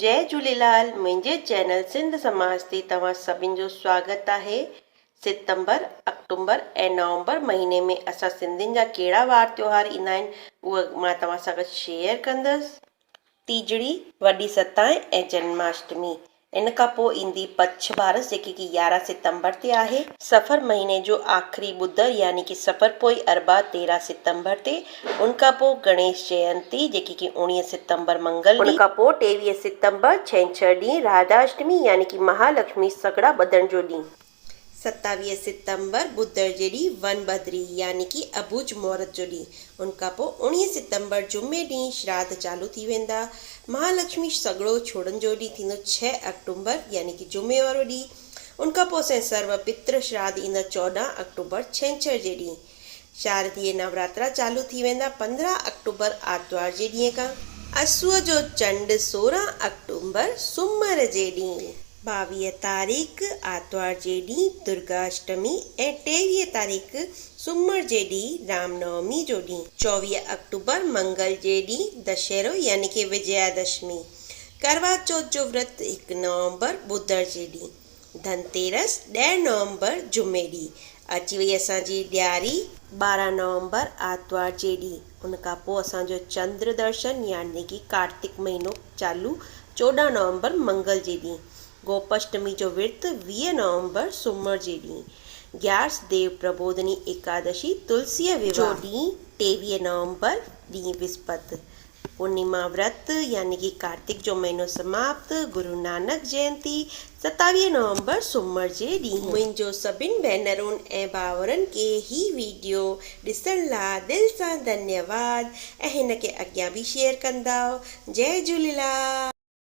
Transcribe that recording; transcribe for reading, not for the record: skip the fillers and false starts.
जय झूलेलाल। मुंहिंजे चैनल सिंध समाज ते तव्हां सभिनि जो स्वागत आहे। सितंबर, अक्टूबर ऐं नवंबर महीने में असां सिंधियुनि जा कहिड़ा वार त्योहार ईंदा आहिनि उहा मां तव्हां सां गॾु शेयर कंदसि। तीजड़ी, वॾी सताई ऐं जन्माष्टमी। इन खां पोइ ईंदी पछ बारस जेकी कि 11 सितंबर ते आहे। सफ़र महीने जो आख़िरी ॿुधर यानी कि सफ़र पोइ अरबा 13 सितंबर ते। उन खां पोइ गणेश जयंती जेकी कि 19 सितंबर मंगल। उन खां पोइ 23 सितंबर छंछरु ॾींहुं राधाष्टमी यानी कि महालक्ष्मी सॻड़ा ॿधण जो ॾींहुं। 27 सितंबर बुधर जे ॾींहुं वनबदरी यानी कि अबूज महूरत जो ॾींहुं। उनखां पोइ 19 सितंबर जुमे ॾींहुं श्राद्ध चालू थी वेंदा। महालक्ष्मी सॻड़ो छोड़नि जो ॾींहुं थींदो 6 अक्टूबर यानी कि जुमे वारो ॾींहुं। उनखां पोइ असांजे सर्व पितृ श्राद्ध ईंदा 14 अक्टूबर छंछर जे ॾींहुं। शारदीय नवरात्रा चालू थी वेंदा 15 अक्टूबर आर्तवार जे ॾींहं खां। असुअ जो चंड 16 अक्टूबर सूमर जे ॾींहुं। 22 तारीख़ आर्तवार जे ॾींहुं दुर्गाष्टमी ऐं 23 तारीख़ सूमर जे ॾींहुं रामनवमी जो ॾींहुं। 24 अक्टूबर मंगल जे ॾींहुं दशहरो यानी कि विजयादशमी। करवा चौथ जो व्रत 1 नवंबर बुधर जे ॾींहुं। धनतेरस 10 नवंबर जुमे ॾींहुं। अची वई असांजी ॾियारी 12 नवंबर आर्तवार जे ॾींहुं। उन खां पोइ असांजो चंद्र दर्शन यानी कि कार्तिक महीनो चालू 14 नवंबर मंगल जे ॾींहुं। गोपाष्टमी जो विर्त 20 नवंबर सूमर जे ॾींहुं। ग्यारस देव प्रबोधनी एकादशी तुलसीअ विवाह जो ॾींहुं 23 नवंबर ॾींहुं विस्पति। पूर्णिमा व्रत यानी कि कार्तिक जो महीनो समाप्त। गुरु नानक जयंती 27 नवंबर सूमर जे ॾींहुं। मुंहिंजो सभिनि भेनरुनि ऐं भाउरनि खे ही वीडियो ॾिसण लाइ दिलि सां धन्यवाद ऐं हिन खे अॻियां बि शेयर कंदा। जय झूलेलाल।